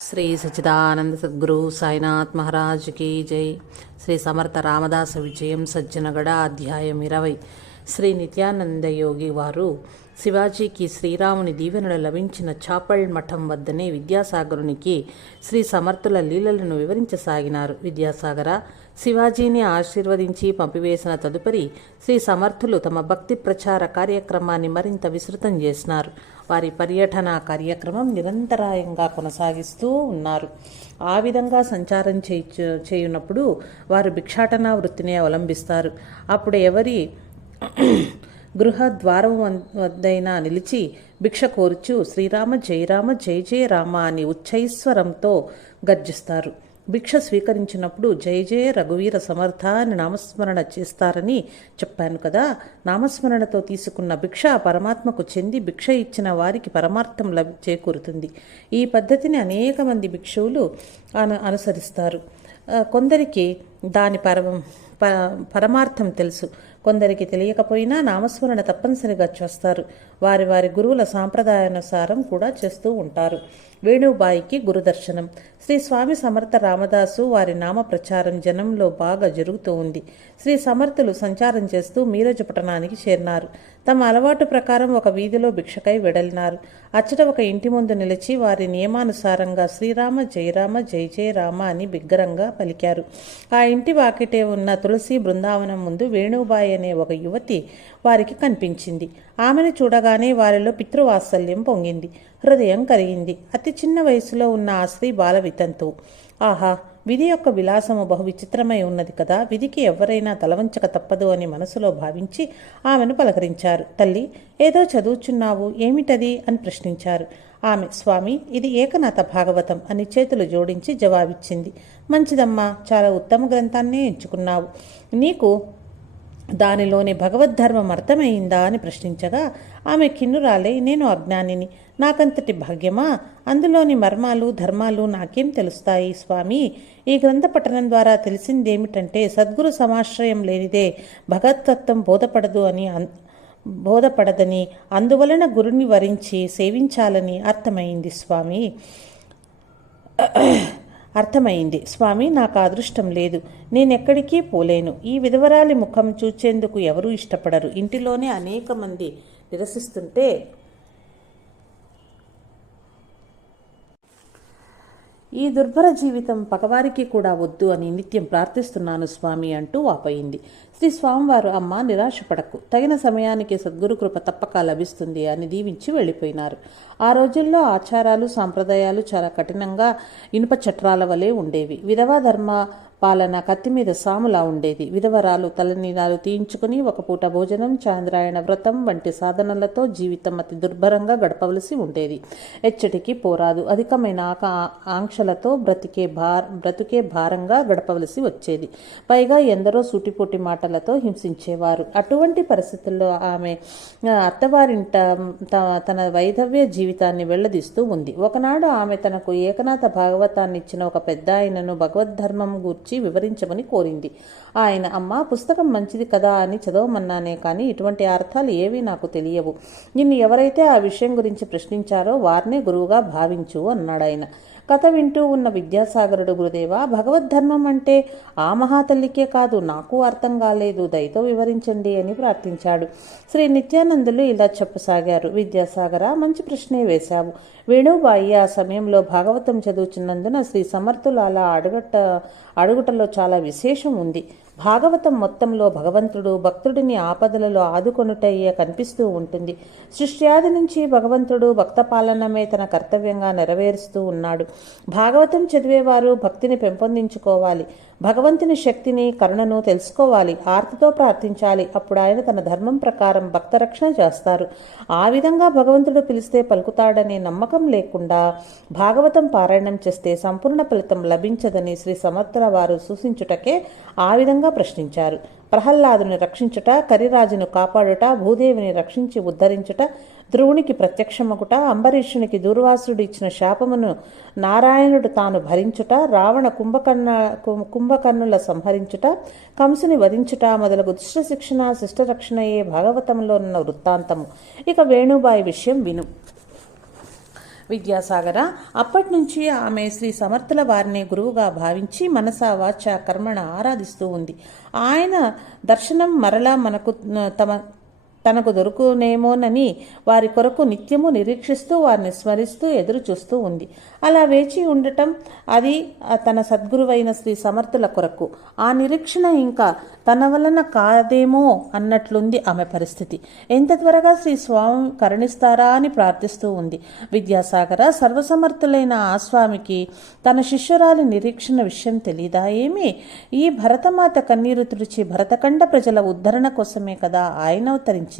Shri Sachchidananda Sadhguru Sainath Maharaj key జై. శ్రీ సమర్థ రామదాస విజయం సజ్జనగడ అధ్యాయం 20. శ్రీ నిత్యానంద యోగి వారు శివాజీకి శ్రీరాముని దీవెనలు లభించిన చాపల్ మఠం వద్దనే విద్యాసాగరునికి శ్రీ సమర్థుల లీలలను వివరించసాగినారు. విద్యాసాగర, శివాజీని ఆశీర్వదించి పంపివేసిన తదుపరి శ్రీ సమర్థులు తమ భక్తి ప్రచార కార్యక్రమాన్ని మరింత విస్తృతం చేసినారు. వారి పర్యటన కార్యక్రమం నిరంతరాయంగా కొనసాగిస్తూ ఉన్నారు. ఆ విధంగా సంచారం చేయున్నప్పుడు వారు భిక్షాటన వృత్తిని అవలంబిస్తారు. అప్పుడు ఎవరి గృహ ద్వారం వద్దైనా నిలిచి భిక్ష కోరుచు శ్రీరామ జయరామ జయ జయ రామ అని ఉచ్చైస్వరంతో గర్జిస్తారు. భిక్ష స్వీకరించినప్పుడు జయ జయ రఘువీర సమర్థ అని నామస్మరణ చేస్తారని చెప్పాను కదా. నామస్మరణతో తీసుకున్న భిక్ష పరమాత్మకు చెంది భిక్ష ఇచ్చిన వారికి పరమార్థం చేకూరుతుంది. ఈ పద్ధతిని అనేక మంది భిక్షువులు అనుసరిస్తారు. కొందరికి దాని పరమార్థం తెలుసు, కొందరికి తెలియకపోయినా నామస్మరణ తప్పనిసరిగా చేస్తారు. వారి వారి గురువుల సాంప్రదాయానుసారం కూడా చేస్తూ ఉంటారు. వేణుబాయికి గురుదర్శనం. శ్రీ స్వామి సమర్థ రామదాసు వారి నామ ప్రచారం జనంలో బాగా జరుగుతూ ఉంది. శ్రీ సమర్థులు సంచారం చేస్తూ మీరజ పట్టణానికి చేరినారు. తమ అలవాటు ప్రకారం ఒక వీధిలో భిక్షకై వెడలినారు. అచ్చట ఒక ఇంటి ముందు నిలిచి వారి నియమానుసారంగా శ్రీరామ జయరామ జయ జయ రామ అని బిగ్గరంగా పలికారు. ఆ ఇంటి వాకిటే ఉన్న తులసి బృందావనం ముందు వేణుబాయి అనే ఒక యువతి వారికి కనిపించింది. ఆమెను చూడగానే వారిలో పితృవాత్సల్యం పొంగింది. హృదయం కరిగింది. అతి చిన్న వయసులో ఉన్న ఆ స్త్రీ బాల వితంతు. ఆహా, విధి యొక్క విలాసము బహు విచిత్రమై ఉన్నది కదా, విధికి ఎవరైనా తలవంచక తప్పదు అని మనసులో భావించి ఆమెను పలకరించారు. తల్లి, ఏదో చదువుచున్నావు, ఏమిటది అని ప్రశ్నించారు. ఆమె, స్వామి, ఇది ఏకనాథ భాగవతం అని చేతులు జోడించి జవాబిచ్చింది. మంచిదమ్మా, చాలా ఉత్తమ గ్రంథాన్నే ఎంచుకున్నావు. నీకు దానిలోని భగవద్ధర్మం అర్థమైందా అని ప్రశ్నించగా ఆమె కిన్నురాలై, నేను అజ్ఞానిని, నాకంతటి భాగ్యమా, అందులోని మర్మాలు ధర్మాలు నాకేం తెలుస్తాయి స్వామి. ఈ గ్రంథ పఠనం ద్వారా తెలిసిందేమిటంటే సద్గురు సమాశ్రయం లేనిదే భగవతత్వం బోధపడదని, అందువలన గురుని వరించి సేవించాలని అర్థమైంది స్వామి. నాకు అదృష్టం లేదు, నేనెక్కడికి పోలేను. ఈ విధవరాలి ముఖం చూచేందుకు ఎవరూ ఇష్టపడరు. ఇంటిలోనే అనేక మంది నిరసిస్తుంటే ఈ దుర్భర జీవితం పగవారికి కూడా వద్దు అని నిత్యం ప్రార్థిస్తున్నాను స్వామి అంటూ వాపోయింది. శ్రీ స్వామివారు, అమ్మ, నిరాశపడకు, తగిన సమయానికి సద్గురు కృప తప్పక లభిస్తుంది అని దీవించి వెళ్ళిపోయినారు. ఆ రోజుల్లో ఆచారాలు సాంప్రదాయాలు చాలా కఠినంగా ఇనుప చట్రాల వలె ఉండేవి. విధవా ధర్మ పాలన కత్తి మీద సాములా ఉండేది. విధవరాలు తలనీలాలు తీయించుకుని ఒక పూట భోజనం, చాంద్రాయణ వ్రతం వంటి సాధనలతో జీవితం అతి దుర్భరంగా గడపవలసి ఉండేది. ఎచ్చటికి పోరాదు, అధికమైన ఆంక్షలతో బ్రతుకే భారంగా గడపవలసి వచ్చేది. పైగా ఎందరో సూటిపోటి మాటలతో హింసించేవారు. అటువంటి పరిస్థితుల్లో ఆమె అత్తవారింట తన వైధవ్య జీవితాన్ని వెళ్లదీస్తూ ఉంది. ఒకనాడు ఆమె తనకు ఏకనాథ భాగవతాన్ని ఇచ్చిన ఒక పెద్ద ఆయనను భగవద్ధర్మం గూర్చి వివరించమని కోరింది. ఆయన, అమ్మ, పుస్తకం మంచిది కదా అని చదవమన్నానే కానీ ఇటువంటి అర్థాలు ఏవీ నాకు తెలియవు. నిన్ను ఎవరైతే ఆ విషయం గురించి ప్రశ్నించారో వారినే గురువుగా భావించు అన్నాడాయన. కథ వింటూ ఉన్న విద్యాసాగరుడు, గురుదేవా, భగవద్ధర్మం అంటే ఆ మహాతల్లికే కాదు, నాకు అర్థం కాలేదు, దయతో వివరించండి అని ప్రార్థించాడు. శ్రీ నిత్యానందులు ఇలా చెప్పసాగారు. విద్యాసాగర, మంచి ప్రశ్నే వేశావు. వేణుబాయి ఆ సమయంలో భాగవతం చదువుతున్నందున శ్రీ సమర్థులు అలా అడుగుటలో చాలా విశేషం ఉంది. భాగవతం మొత్తంలో భగవంతుడు భక్తుడిని ఆపదలలో ఆదుకొనుటయ్యే కనిపిస్తూ ఉంటుంది. సృష్ట్యాది నుంచి భగవంతుడు భక్త పాలనమే తన కర్తవ్యంగా నెరవేరుస్తూ ఉన్నాడు. భాగవతం చదివేవారు భక్తిని పెంపొందించుకోవాలి, భగవంతుని శక్తిని కరుణను తెలుసుకోవాలి, ఆర్తితో ప్రార్థించాలి. అప్పుడు ఆయన తన ధర్మం ప్రకారం భక్త రక్షణ చేస్తారు. ఆ విధంగా భగవంతుడు పిలిస్తే పలుకుతాడనే నమ్మకం లేకుండా భాగవతం పారాయణం చేస్తే సంపూర్ణ ఫలితం లభించదని శ్రీ సమర్థుల వారు సూచించుటకే ఆ విధంగా ప్రశ్నించారు. ప్రహ్లాదుని రక్షించుట, కరిరాజును కాపాడుట, భూదేవిని రక్షించి ఉద్ధరించుట, ధ్రువునికి ప్రత్యక్షమగుట, అంబరీషునికి దూర్వాసుడు ఇచ్చిన శాపమును నారాయణుడు తాను భరించుట, రావణ కుంభకర్ణుల సంహరించుట, కంసుని వధించుట మొదలగు దుష్ట శిక్షణ శిష్టరక్షణయే భాగవతంలో ఉన్న వృత్తాంతము. ఇక వేణుబాయి విషయం విను. విద్యాసాగర, అప్పటి నుంచి ఆమె శ్రీ సమర్థుల వారిని గురువుగా భావించి మనస వాచ కర్మణ ఆరాధిస్తూ ఉంది. ఆయన దర్శనం మరలా తనకు దొరుకునేమోనని వారి కొరకు నిత్యము నిరీక్షిస్తూ వారిని స్మరిస్తూ ఎదురు చూస్తూ ఉంది. అలా వేచి ఉండటం అది తన సద్గురువైన శ్రీ సమర్థుల కొరకు. ఆ నిరీక్షణ ఇంకా తన వలన కాదేమో అన్నట్లుంది ఆమె పరిస్థితి. ఎంత త్వరగా శ్రీ స్వామి కరుణిస్తారా అని ప్రార్థిస్తూ ఉంది. విద్యాసాగర, సర్వసమర్థులైన ఆ స్వామికి తన శిష్యురాలి నిరీక్షణ విషయం తెలీదా ఏమి? ఈ భరతమాత కన్నీరు తుడిచి భరతఖండ ప్రజల ఉద్ధరణ కోసమే కదా ఆయన అవతరించింది.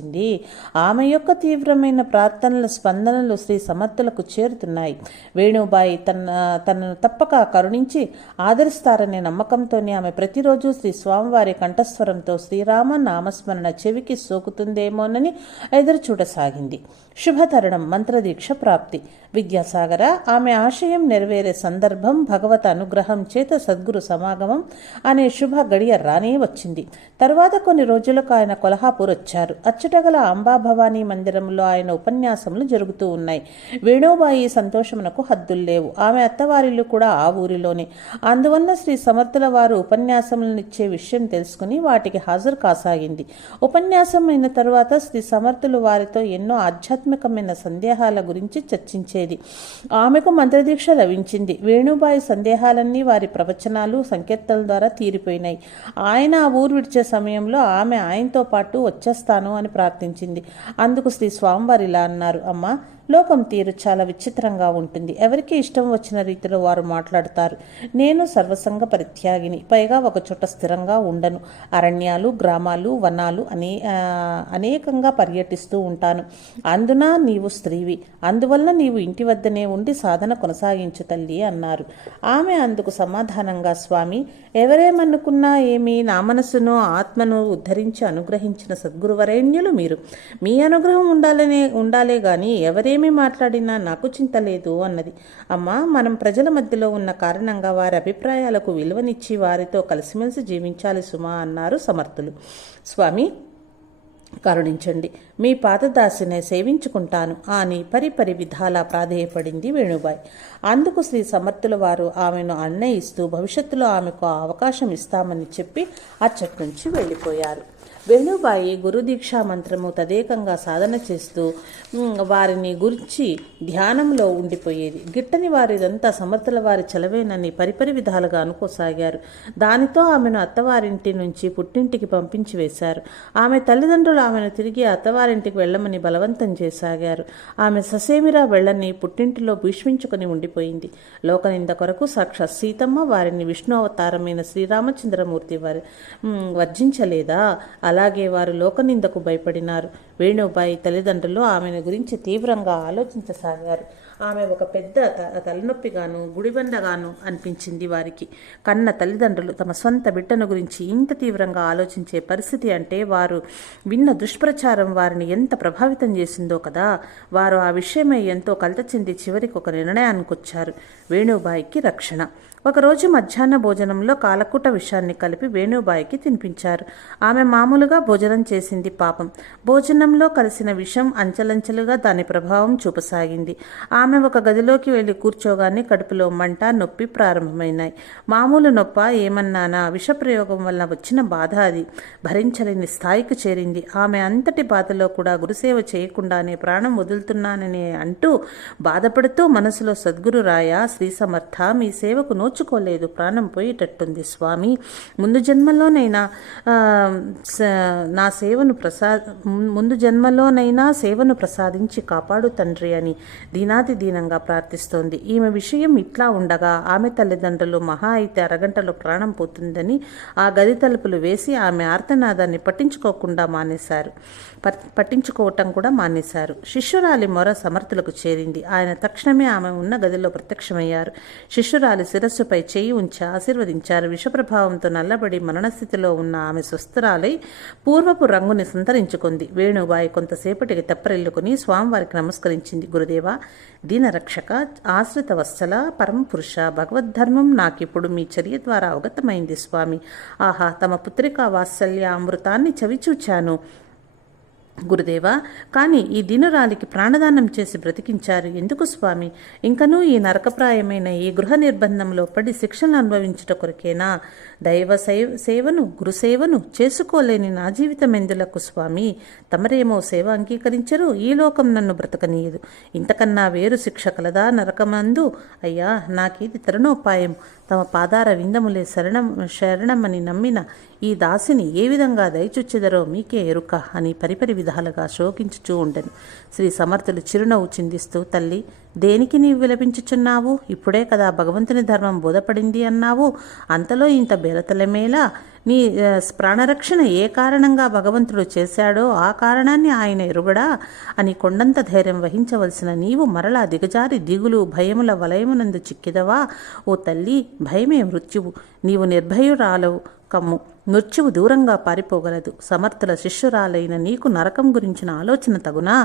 ఆమె యొక్క తీవ్రమైన ప్రార్థనల స్పందనలు శ్రీ సమర్థులకు చేరుతున్నాయి. వేణుబాయి తనను తప్పక కరుణించి ఆదరిస్తారనే నమ్మకంతోనే ఆమె ప్రతిరోజు శ్రీ స్వామివారి కంఠస్వరంతో శ్రీరామ నామస్మరణ చెవికి సోకుతుందేమోనని ఎదురు చూడసాగింది. శుభతరుణం, మంత్రదీక్ష ప్రాప్తి. విద్యాసాగర, ఆమె ఆశయం నెరవేరే సందర్భం, భగవత అనుగ్రహం చేత సద్గురు సమాగమం అనే శుభ గడియ రానే వచ్చింది. తరువాత కొన్ని రోజులకు ఆయన కొల్హాపూర్ వచ్చారు. అచ్చటగల అంబాభవానీ మందిరంలో ఆయన ఉపన్యాసములు జరుగుతూ ఉన్నాయి. వేణుబాయి సంతోషమునకు హద్దుల్లేవు. ఆమె అత్తవారిల్లు కూడా ఆ ఊరిలోనే. అందువల్ల శ్రీ సమర్థుల వారు ఉపన్యాసములనిచ్చే విషయం తెలుసుకుని వాటికి హాజరు కాసాగింది. ఉపన్యాసం అయిన తరువాత శ్రీ సమర్థులు వారితో ఎన్నో ఆధ్యాత్మికమైన సందేహాల గురించి చర్చించేది. ఆమెకు మంత్రదీక్ష లభించింది. వేణుబాయి సందేహాలన్నీ వారి ప్రవచనాలు సంకీర్తనల ద్వారా తీరిపోయినాయి. ఆయన ఆ ఊరు విడిచే సమయంలో ఆమె ఆయనతో పాటు వచ్చేస్తాను అని ప్రార్థించింది. అందుకు శ్రీ స్వామివారు ఇలా అన్నారు: అమ్మా, లోకం తీరు చాలా విచిత్రంగా ఉంటుంది. ఎవరికి ఇష్టం వచ్చిన రీతిలో వారు మాట్లాడతారు. నేను సర్వసంగ పరిత్యాగిని, పైగా ఒక చోట స్థిరంగా ఉండను. అరణ్యాలు, గ్రామాలు, వనాలు అనేకంగా పర్యటిస్తూ ఉంటాను. అందున నీవు స్త్రీవి, అందువల్ల నీవు ఇంటి వద్దనే ఉండి సాధన కొనసాగించు తల్లి అన్నారు. ఆమె అందుకు సమాధానంగా, స్వామి, ఎవరేమనుకున్నా ఏమి, నా మనసును ఆత్మను ఉద్ధరించి అనుగ్రహించిన సద్గురువరేణ్యులు మీరు. మీ అనుగ్రహం ఉండాలే గాని ఎవరేమి మాట్లాడినా నాకు చింత లేదు అన్నది. అమ్మా, మనం ప్రజల మధ్యలో ఉన్న కారణంగా వారి అభిప్రాయాలకు విలువనిచ్చి వారితో కలిసిమెలిసి జీవించాలి సుమా అన్నారు సమర్థులు. స్వామి, కరుణించండి, మీ పాదదాసినే సేవించుకుంటాను అని పరిపరి విధాలా ప్రాధేయపడింది వేణుబాయి. అందుకు శ్రీ సమర్థుల వారు ఆమెను అన్నయిస్తూ భవిష్యత్తులో ఆమెకు అవకాశం ఇస్తామని చెప్పి అచ్చటి నుంచి వెళ్ళిపోయారు. వేణుబాయి గురుదీక్షా మంత్రము తదేకంగా సాధన చేస్తూ వారిని గురించి ధ్యానంలో ఉండిపోయేది. గిట్టని వారిదంతా సమర్థుల వారి చలవేనని పరిపరి విధాలుగా అనుకోసాగారు. దానితో ఆమెను అత్తవారింటి నుంచి పుట్టింటికి పంపించి వేశారు. ఆమె తల్లిదండ్రులు ఆమెను తిరిగి అత్తవారింటికి వెళ్ళమని బలవంతం చేసాగారు. ఆమె ససేమిరా వెళ్ళని పుట్టింటిలో భీష్మించుకొని ఉండిపోయింది. లోకనింద కొరకు సాక్షాత్ సీతమ్మ వారిని విష్ణు అవతారమైన శ్రీరామచంద్రమూర్తి వారి వర్జించలేదా? అలాగే వారు లోకనిందకు భయపడినారు. వేణుబాయి తల్లిదండ్రులు ఆమెను గురించి తీవ్రంగా ఆలోచించసాగారు. ఆమె ఒక పెద్ద తలనొప్పిగాను గుడిబండగాను అనిపించింది వారికి. కన్న తల్లిదండ్రులు తమ సొంత బిడ్డను గురించి ఇంత తీవ్రంగా ఆలోచించే పరిస్థితి అంటే వారు విన్న దుష్ప్రచారం వారిని ఎంత ప్రభావితం చేసిందో కదా. వారు ఆ విషయమై ఎంతో కలత చెంది చివరికి ఒక నిర్ణయానికి వచ్చారు: వేణుబాయికి రక్షణ. ఒకరోజు మధ్యాహ్న భోజనంలో కాలకూట విషాన్ని కలిపి వేణుబాయికి తినిపించారు. ఆమె మామూలుగా భోజనం చేసింది. పాపం, భోజనంలో కలిసిన విషం అంచెలంచెలుగా దాని ప్రభావం చూపసాగింది. ఆమె ఒక గదిలోకి వెళ్లి కూర్చోగానే కడుపులో మంట, నొప్పి ప్రారంభమైనాయి. మామూలు నొప్ప ఏమన్నానా, విషప్రయోగం వల్ల వచ్చిన బాధ అది. భరించలేని స్థాయికి చేరింది. ఆమె అంతటి బాధలో కూడా గురుసేవ చేయకుండానే ప్రాణం వదులుతున్నానని అంటూ బాధపడుతూ మనసులో సద్గురు రాయ, శ్రీ సమర్థ, మీ సేవకు నోచుకోలేదు, ప్రాణం పోయేటట్టుంది స్వామి. ముందు జన్మలోనైనా సేవను ప్రసాదించి కాపాడు తండ్రి అని దీనాతి దీనంగా ప్రార్థిస్తోంది. ఈమె విషయం ఇట్లా ఉండగా ఆమె తల్లిదండ్రులు మహా అయితే అరగంటలో ప్రాణం పోతుందని ఆ గది తలుపులు వేసి ఆమె ఆర్తనాదాన్ని పట్టించుకోవటం కూడా మానేశారు. శిష్యురాలి మొర సమర్థులకు చేరింది. ఆయన తక్షణమే ఆమె ఉన్న గదిలో ప్రత్యక్షమయ్యారు. శిష్యురాలి శిరస్సుపై చేయి ఉంచి ఆశీర్వదించారు. విషప్రభావంతో నల్లబడి మరణస్థితిలో ఉన్న ఆమె స్వస్థరాలై పూర్వపు రంగుని సంతరించుకుంది. వేణుబాయి కొంతసేపటికి తెప్పరిల్లుకుని స్వామివారికి నమస్కరించింది. గురుదేవా, దీనరక్షక, ఆశ్రిత వత్సల, పరమపురుష, భగవద్ధర్మం నాకిప్పుడు మీ చర్య ద్వారా అవగతమైంది స్వామి. ఆహా, తమ పుత్రికా వాత్సల్య అమృతాన్ని చవిచూచాను. గురుదేవా, కానీ ఈ దీనురాలికి ప్రాణదానం చేసి బ్రతికించారు ఎందుకు స్వామి? ఇంకనూ ఈ నరకప్రాయమైన ఈ గృహ నిర్బంధంలో పడి శిక్షను అనుభవించుట కొరకేనా? దైవ సేవను గురుసేవను చేసుకోలేని నా జీవితం ఎందులకు స్వామి? తమరేమో సేవ అంగీకరించరు, ఈ లోకం నన్ను బ్రతకనీయదు. ఇంతకన్నా వేరు శిక్ష కలదా నరకమందు? అయ్యా, నాకీది తరుణోపాయం. తమ పాదార విందములే శరణమని నమ్మిన ఈ దాసిని ఏ విధంగా దయచుచ్చెదరో మీకే ఎరుక అని పరిపరి విధాలుగా శోకించుచూ ఉండెను. శ్రీ సమర్థులు చిరునవ్వు చిందిస్తూ, తల్లి, దేనికి నీవు విలపించుచున్నావు? ఇప్పుడే కదా భగవంతుని ధర్మం బోధపడింది అన్నావు. అంతలో ఇంత బేరతలమేలా? నీ ప్రాణరక్షణ ఏ కారణంగా భగవంతుడు చేశాడో ఆ కారణాన్ని ఆయన ఎరుగడా అని కొండంత ధైర్యం వహించవలసిన నీవు మరలా దిగజారి దిగులు భయముల వలయమునందు చిక్కిదవా? ఓ తల్లి, భయమే మృత్యువు. నీవు నిర్భయురాలవు కమ్ము. మృత్యువు దూరంగా పారిపోగలదు. సమర్థుల శిష్యురాలైన నీకు నరకం గురించిన ఆలోచన తగునా?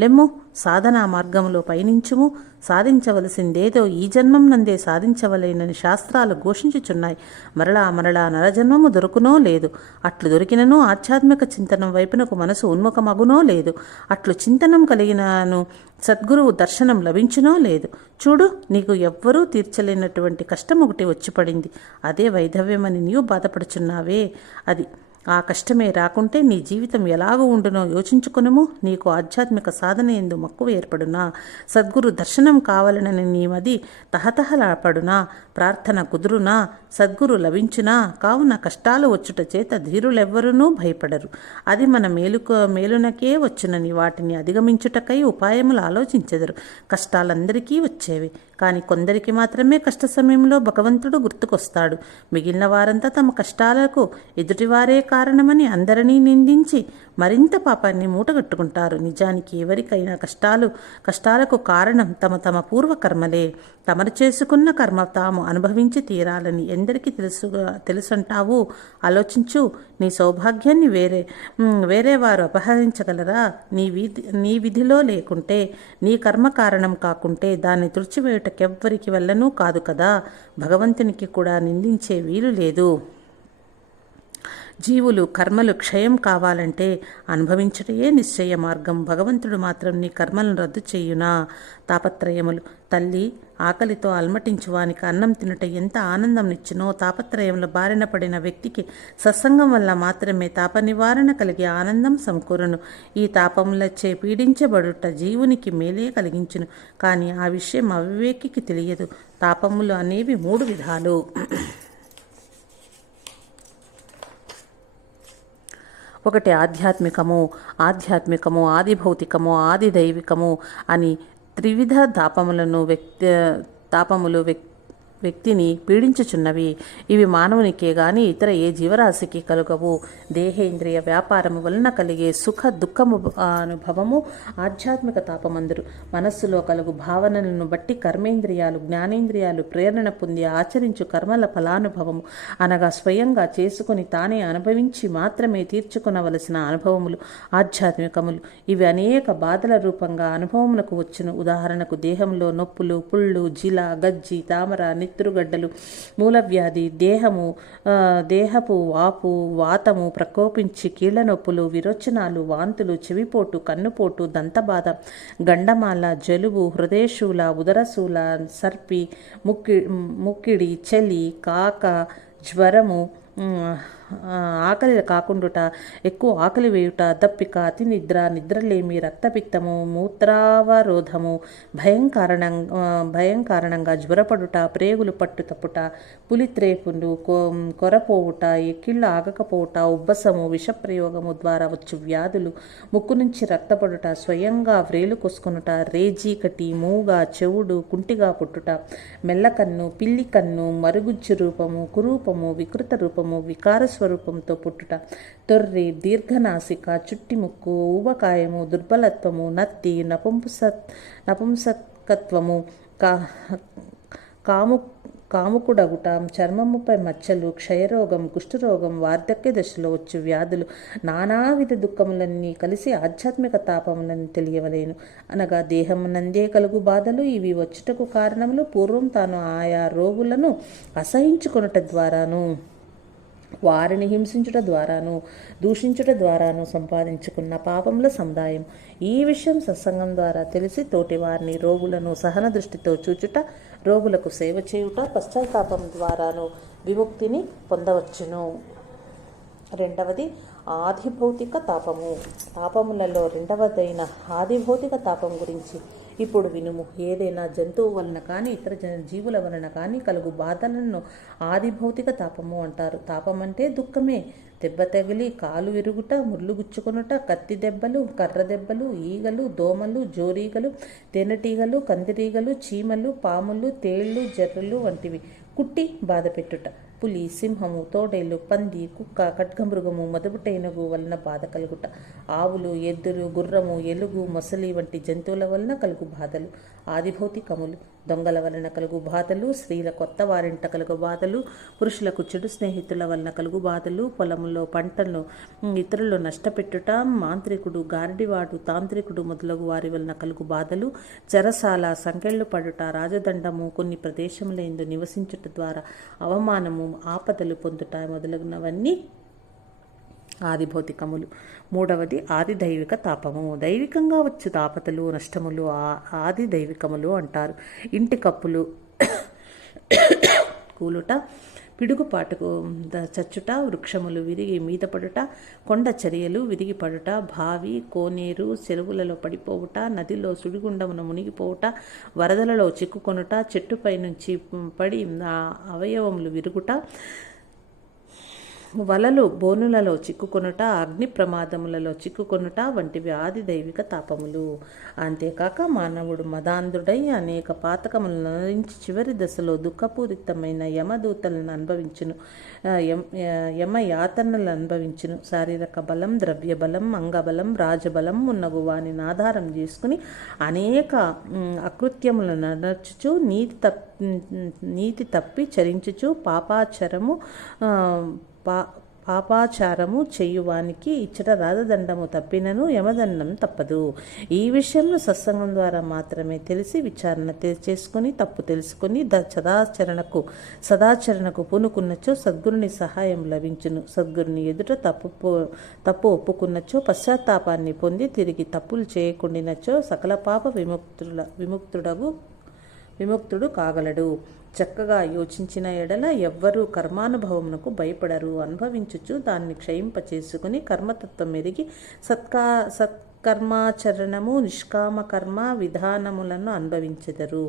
లెమ్ము, సాధనా మార్గంలో పయనించుము. సాధించవలసిందేదో ఈ జన్మం నందే సాధించవలేనని శాస్త్రాలు ఘోషించుచున్నాయి. మరలా నరజన్మము దొరుకునో లేదు. అట్లు దొరికినను ఆధ్యాత్మిక చింతనం వైపునకు మనసు ఉన్ముఖమగునో లేదు. అట్లు చింతనం కలిగినను సద్గురువు దర్శనం లభించునో లేదు. చూడు, నీకు ఎవ్వరూ తీర్చలేనటువంటి కష్టం ఒకటి వచ్చి పడింది. అదే వైధవ్యమని నీవు బాధపడుచున్నావే, అది ఆ కష్టమే రాకుంటే నీ జీవితం ఎలాగూ ఉండునో యోచించుకునుము. నీకు ఆధ్యాత్మిక సాధన ఎందు మక్కువ ఏర్పడునా? సద్గురు దర్శనం కావాలనని నీ తహతహలాపడునా? ప్రార్థన కుదురునా? సద్గురు లభించునా? కావున కష్టాలు వచ్చుట చేత ధీరులెవ్వరూ భయపడరు. అది మన మేలునకే వచ్చునని వాటిని అధిగమించుటకై ఉపాయములు ఆలోచించెదరు. కష్టాలందరికీ వచ్చేవి, కానీ కొందరికి మాత్రమే కష్ట సమయంలో భగవంతుడు గుర్తుకొస్తాడు. మిగిలిన వారంతా తమ కష్టాలకు ఎదుటివారే కారణమని అందరినీ నిందించి మరింత పాపాన్ని మూటగట్టుకుంటారు. నిజానికి ఎవరికైనా కష్టాలకు కారణం తమ పూర్వకర్మలే. తమరు చేసుకున్న కర్మ తాము అనుభవించి తీరాలని ఎందరికీ తెలుసంటావు? ఆలోచించు. నీ సౌభాగ్యాన్ని వేరే వారు అపహరించగలరా? నీ విధిలో లేకుంటే, నీ కర్మ కారణం కాకుంటే దాన్ని తుడిచివేయుటకెవ్వరికి వల్లనూ కాదు కదా. భగవంతునికి కూడా నిందించే వీలు లేదు. జీవులు కర్మలు క్షయం కావాలంటే అనుభవించటయే నిశ్చయ మార్గం. భగవంతుడు మాత్రం నీ కర్మలను రద్దు చేయునా? తాపత్రయములు. తల్లి, ఆకలితో అల్మటించువానికి అన్నం తినట ఎంత ఆనందంనిచ్చునో, తాపత్రయముల బారిన పడిన వ్యక్తికి సత్సంగం వల్ల మాత్రమే తాప నివారణ కలిగే ఆనందం సమకూరును. ఈ తాపములచే పీడించబడుట జీవునికి మేలే కలిగించును, కానీ ఆ విషయం అవివేకికి తెలియదు. తాపములు అనేవి 3 విధాలు. ఒకటి ఆధ్యాత్మికము, ఆదిభౌతికము, ఆదిదైవికము అని త్రివిధ తాపములు వ్యక్తిని పీడించుచున్నవి. ఇవి మానవునికే గాని ఇతర ఏ జీవరాశికి కలుగవు. దేహేంద్రియ వ్యాపారము వలన కలిగే సుఖ దుఃఖము అనుభవము ఆధ్యాత్మిక తాపమందురు. మనస్సులో కలుగు భావనలను బట్టి కర్మేంద్రియాలు, జ్ఞానేంద్రియాలు ప్రేరణ పొంది ఆచరించు కర్మల ఫలానుభవము అనగా స్వయంగా చేసుకుని తానే అనుభవించి మాత్రమే తీర్చుకునవలసిన అనుభవములు ఆధ్యాత్మికములు. ఇవి అనేక బాధల రూపంగా అనుభవమునకు వచ్చును. ఉదాహరణకు దేహంలో నొప్పులు, పుళ్ళు, జిల, గజ్జి, తామర, నిత్రుగడ్డలు, మూలవ్యాధి, దేహపు వాపు, వాతము ప్రకోపించి కీళ్ల నొప్పులు, విరోచనాలు, వాంతులు, చెవిపోటు, కన్నుపోటు, దంతబాధ, గండమాల, జలుబు, హృదయశూల, ఉదరశూల, సర్పి, ముక్కిడి, చలి, కాక, జ్వరము, ఆకలి కాకుండుట, ఎక్కువ ఆకలి వేయుట, దప్పిక, అతి నిద్రలేమి, రక్తపిత్తము, మూత్రావరోధము, భయం కారణంగా జ్వరపడుట, ప్రేగులు పట్టు తప్పుట, పులిత్రేపులు, కొరపోవుట, ఎక్కిళ్ళు ఆగకపోవుట, ఉబ్బసము, విషప్రయోగము ద్వారా వచ్చు వ్యాధులు, ముక్కు నుంచి రక్తపడుట, స్వయంగా వ్రేలు కొసుకొనుట, రేజీకటి, మూగ, చెవుడు, కుంటిగా పుట్టుట, మెల్లకన్ను, పిల్లి కన్ను, మరుగుజ్జు రూపము, కురూపము, వికృత రూపము, వికార స్వరూపంతో పుట్టుట, తొర్రి, దీర్ఘనాసిక, చుట్టి ముక్కు, ఊబకాయము, దుర్బలత్వము, నత్తి, నపుంసకత్వము, కాముకుడగుట, చర్మముపై మచ్చలు, క్షయరోగం, కుష్ఠరోగం, వార్ధక్య దశలో వచ్చు వ్యాధులు, నానావిధ దుఃఖములన్నీ కలిసి ఆధ్యాత్మిక తాపములని తెలియవలేను. అనగా దేహమునందే కలుగు బాధలు. ఇవి వచ్చుటకు కారణములు పూర్వం తాను ఆయా రోగులను అసహించుకొనుట ద్వారాను వారిని హింసించుట ద్వారాను దూషించుట ద్వారాను సంపాదించుకున్న పాపముల సముదాయం. ఈ విషయం సత్సంగం ద్వారా తెలిసి తోటి వారిని రోగులను సహన దృష్టితో చూచుట, రోగులకు సేవ చేయుట, పశ్చాత్తాపం ద్వారాను విముక్తిని పొందవచ్చును. రెండవది ఆదిభౌతిక తాపము. తాపములలో రెండవదైన ఆదిభౌతిక తాపం గురించి ఇప్పుడు వినుము. ఏదైనా జంతువు వలన కానీ ఇతర జీవుల వలన కానీ కలుగు బాధలను ఆదిభౌతిక తాపము అంటారు. తాపం అంటే దుఃఖమే. దెబ్బ తగిలి కాలు విరుగుట, ముళ్ళు గుచ్చుకొనుట, కత్తి దెబ్బలు, కర్ర దెబ్బలు, ఈగలు, దోమలు, జోరీగలు, తేనెటీగలు, కందిరీగలు, చీమలు, పాములు, తేళ్లు, జర్రలు వంటివి కుట్టి బాధ పెట్టుట, పులి, సింహము, తోడేలు, పంది, కుక్క, ఖడ్గమృగము, మదపుటేనుగు వలన బాధ కలుగుట, ఆవులు, ఎద్దులు, గుర్రము, ఎలుగు, మొసలి వంటి జంతువుల వలన కలుగు బాధలు ఆదిభౌతికములు. దొంగల వలన కలుగు బాధలు, స్త్రీల కొత్త వారింట కలుగు బాధలు, పురుషులకు చెడు స్నేహితుల వలన కలుగు బాధలు, పొలములో పంటలను ఇతరులు నష్టపెట్టుట, మాంత్రికుడు, గారడివాడు, తాంత్రికుడు మొదలగు వారి వలన కలుగు బాధలు, చెరసాల, సంకెళ్ళు పడుట, రాజదండము, కొన్ని ప్రదేశములందు నివసించుట ద్వారా అవమానము, ఆపదలు పొందుట మొదలగునవన్నీ ఆదిభౌతికములు. మూడవది ఆది దైవిక తాపము. దైవికంగా వచ్చు తాపతలు, నష్టములు ఆది దైవికములు అంటారు. ఇంటి కప్పులు కూలుట, పిడుగుపాటుకు చచ్చుట, వృక్షములు విరిగి మీద పడుట, కొండ చర్యలు విరిగి పడుట, బావి, కోనేరు, చెరువులలో పడిపోవుట, నదిలో సుడిగుండమును మునిగిపోవుట, వరదలలో చిక్కుకొనుట, చెట్టుపై నుంచి పడి అవయవములు విరుగుట, వలలు బోనులలో చిక్కుకొనుట, అగ్ని ప్రమాదములలో చిక్కుకొనుట వంటివి ఆది దైవిక తాపములు. అంతేకాక మానవుడు మదాంధుడై అనేక పాతకములను నరించి చివరి దశలో దుఃఖపూరితమైన యమదూతలను అనుభవించును, యమయాతనలు అనుభవించును. శారీరక బలం, ద్రవ్య బలం, అంగబలం, రాజబలం ఉన్నగు వానిని ఆధారం చేసుకుని అనేక అకృత్యములను నడుచుచు నీతి తప్పి చరించుచు పాపాచారము చేయువానికి ఇచ్చట రాజదండము తప్పినను యమదండం తప్పదు. ఈ విషయంలో సత్సంగం ద్వారా మాత్రమే తెలిసి విచారణ చేసుకుని తప్పు తెలుసుకుని సదాచరణకు పూనుకున్నచో సద్గురుని సహాయం లభించును. సద్గురుని ఎదుట తప్పు ఒప్పుకున్నచో పశ్చాత్తాపాన్ని పొంది తిరిగి తప్పులు చేయకుండినచో సకల పాప విముక్తుడు కాగలడు. చక్కగా యోచించిన ఎడల ఎవ్వరూ కర్మానుభవమునకు భయపడరు. అనుభవించుచు దాన్ని క్షయింపచేసుకుని కర్మతత్వం ఎరిగి సత్కర్మాచరణము, నిష్కామ కర్మ విధానములను అనుభవించెదరు.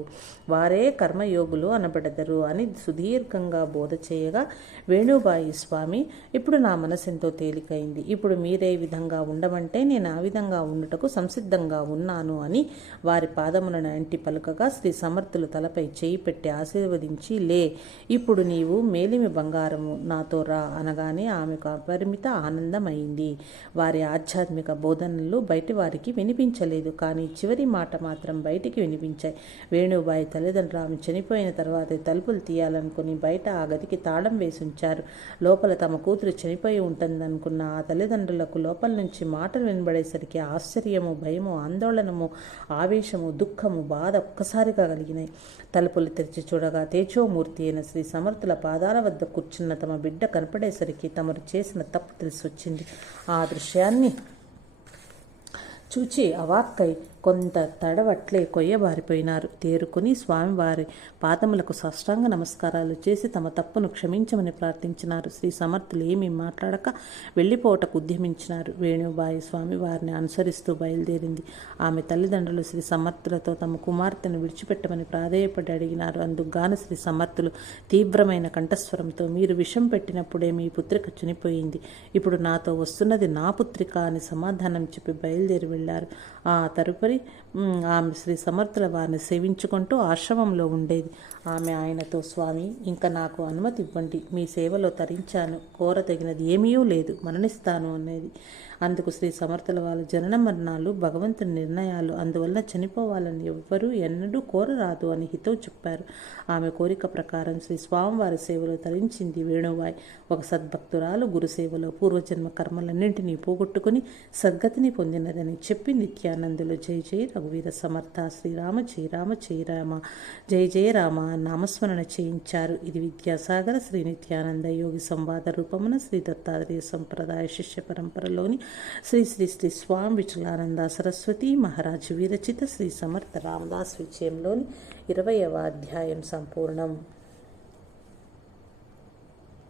వారే కర్మయోగులు అనబడదరు అని సుదీర్ఘంగా బోధ చేయగా వేణుబాయి స్వామి, ఇప్పుడు నా మనసెంతో తేలికైంది. ఇప్పుడు మీరే విధంగా ఉండమంటే నేను ఆ విధంగా ఉండుటకు సంసిద్ధంగా ఉన్నాను అని వారి పాదములను అంటి పలుకగా శ్రీ సమర్థులు తలపై చేయి పెట్టి ఆశీర్వదించి, లే, ఇప్పుడు నీవు మేలిమి బంగారము, నాతో రా అనగానే ఆమెకు అపరిమిత ఆనందమైంది. వారి ఆధ్యాత్మిక బోధనలు బయటి వారికి వినిపించలేదు, కానీ చివరి మాట మాత్రం బయటికి వినిపించాయి. వేణుబాయి తల్లిదండ్రులు ఆమె చనిపోయిన తర్వాత తలుపులు తీయాలనుకుని బయట ఆ గదికి తాళం వేసి ఉంచారు. లోపల తమ కూతురు చనిపోయి ఉంటుందనుకున్న ఆ తల్లిదండ్రులకు లోపల నుంచి మాటలు వినబడేసరికి ఆశ్చర్యము, భయము, ఆందోళనము, ఆవేశము, దుఃఖము, బాధ ఒక్కసారిగా కలిగినాయి. తలుపులు తెరిచి చూడగా తేజోమూర్తి అయిన శ్రీ సమర్థుల పాదాల వద్ద కూర్చున్న తమ బిడ్డ కనపడేసరికి తమరు చేసిన తప్పు తెలిసి వచ్చింది. ఆ దృశ్యాన్ని చూచి అవాక్కై కొంత తడవట్లే కొయ్యబారిపోయినారు. తేరుకుని స్వామివారి పాదములకు సాష్టాంగ నమస్కారాలు చేసి తమ తప్పును క్షమించమని ప్రార్థించినారు. శ్రీ సమర్థులు ఏమీ మాట్లాడక వెళ్ళిపోవటకు ఉద్యమించినారు. వేణుబాయి స్వామివారిని అనుసరిస్తూ బయలుదేరింది. ఆమె తల్లిదండ్రులు శ్రీ సమర్థులతో తమ కుమార్తెను విడిచిపెట్టమని ప్రాధేయపడి అడిగినారు. అందుకుగాను శ్రీ సమర్థులు తీవ్రమైన కంఠస్వరంతో, మీరు విషం పెట్టినప్పుడే మీ పుత్రిక చనిపోయింది, ఇప్పుడు నాతో వస్తున్నది నా పుత్రిక అని సమాధానం చెప్పి బయలుదేరి వెళ్లారు. ఆ తరుపరి ఆమె శ్రీ సమర్థుల వారిని సేవించుకుంటూ ఆశ్రమంలో ఉండేది. ఆమె ఆయనతో, స్వామి, ఇంకా నాకు అనుమతి ఇవ్వండి, మీ సేవలో తరించాను, కోరతగినది ఏమీ లేదు, మరణిస్తాను అనేది. అందుకు శ్రీ సమర్థుల వాళ్ళ జనన మరణాలు భగవంతుని నిర్ణయాలు, అందువల్ల చనిపోవాలని ఎవ్వరూ ఎన్నడూ కోరరాదు అని హితవు చెప్పారు. ఆమె కోరిక ప్రకారం శ్రీ స్వామివారి సేవలో తరించింది వేణువాయ్. ఒక సద్భక్తురాలు గురుసేవలో పూర్వజన్మ కర్మలన్నింటినీ పోగొట్టుకుని సద్గతిని పొందినదని చెప్పి నిత్యానందులు జై జై రఘువీర సమర్థ, శ్రీరామ జయ రామ జయ రామ, జయ జయ రామ నామస్మరణ చేయించారు. ఇది విద్యాసాగర శ్రీ నిత్యానంద యోగి సంవాద రూపమున శ్రీ దత్తాత్రేయ సంప్రదాయ శిష్య పరంపరలోని శ్రీ శ్రీ శ్రీ స్వామి విఠలానంద సరస్వతి మహారాజు విరచిత శ్రీ సమర్థ రామదాస్ విజయంలోని 20వ అధ్యాయం సంపూర్ణం.